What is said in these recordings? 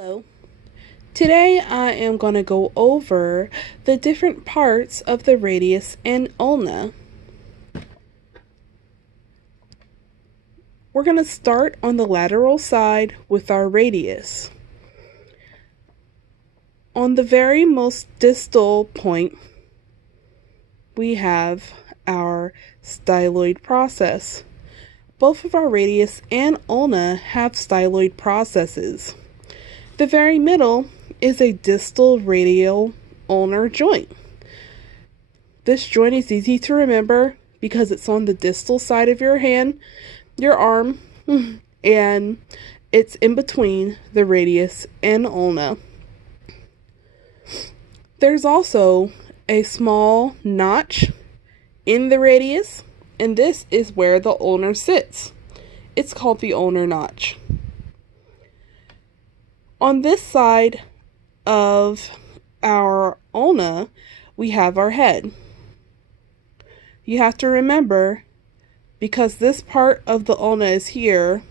Hello. Today I am going to go over the different parts of the radius and ulna. We're going to start on the lateral side with our radius. On the very most distal point, we have our styloid process. Both of our radius and ulna have styloid processes. The very middle is a distal radial ulnar joint. This joint is easy to remember because it's on the distal side of your hand, your arm, and it's in between the radius and ulna. There's also a small notch in the radius, and this is where the ulnar sits. It's called the ulnar notch. On this side of our ulna, we have our head. You have to remember, because this part of the ulna is here,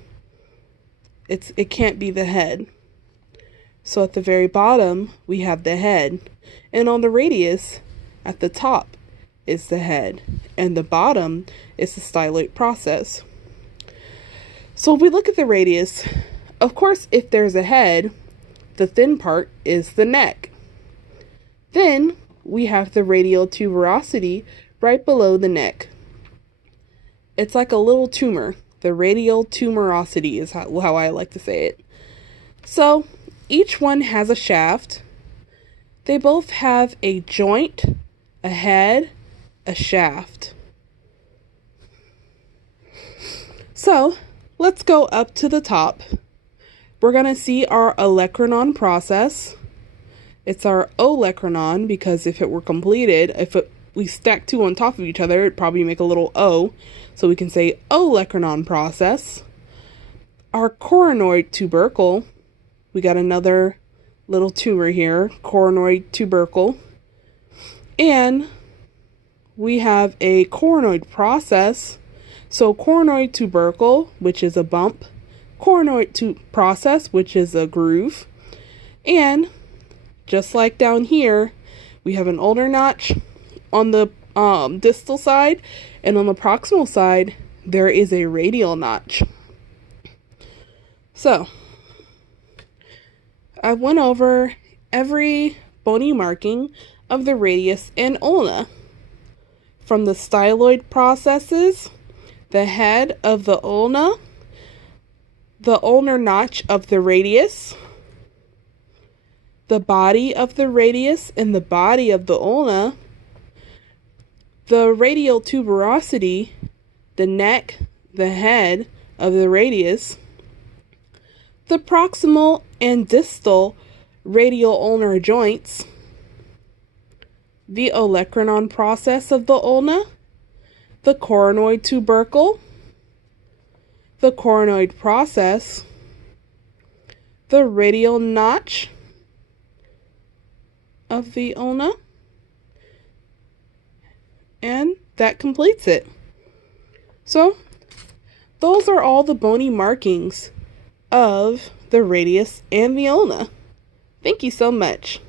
it can't be the head. So at the very bottom, we have the head. And on the radius, at the top, is the head. And the bottom is the styloid process. So if we look at the radius, of course, if there's a head, the thin part is the neck. Then we have the radial tuberosity right below the neck. It's like a little tumor. The radial tuberosity is how I like to say it. So each one has a shaft. They both have a joint, a head, a shaft. So let's go up to the top. We're going to see our olecranon process. It's our olecranon because if it were completed, we stack two on top of each other, it'd probably make a little O. So we can say olecranon process. Our coronoid tubercle. We got another little tumor here, coronoid tubercle. And we have a coronoid process. So coronoid tubercle, which is a bump. Coronoid process, which is a groove. And just like down here, we have an ulnar notch on the distal side, and on the proximal side, there is a radial notch. So I went over every bony marking of the radius and ulna. From the styloid processes, the head of the ulna, the ulnar notch of the radius, the body of the radius and the body of the ulna, the radial tuberosity, the neck, the head of the radius, the proximal and distal radial ulnar joints, the olecranon process of the ulna, the coronoid tubercle, the coronoid process, the radial notch of the ulna, and that completes it. So those are all the bony markings of the radius and the ulna. Thank you so much.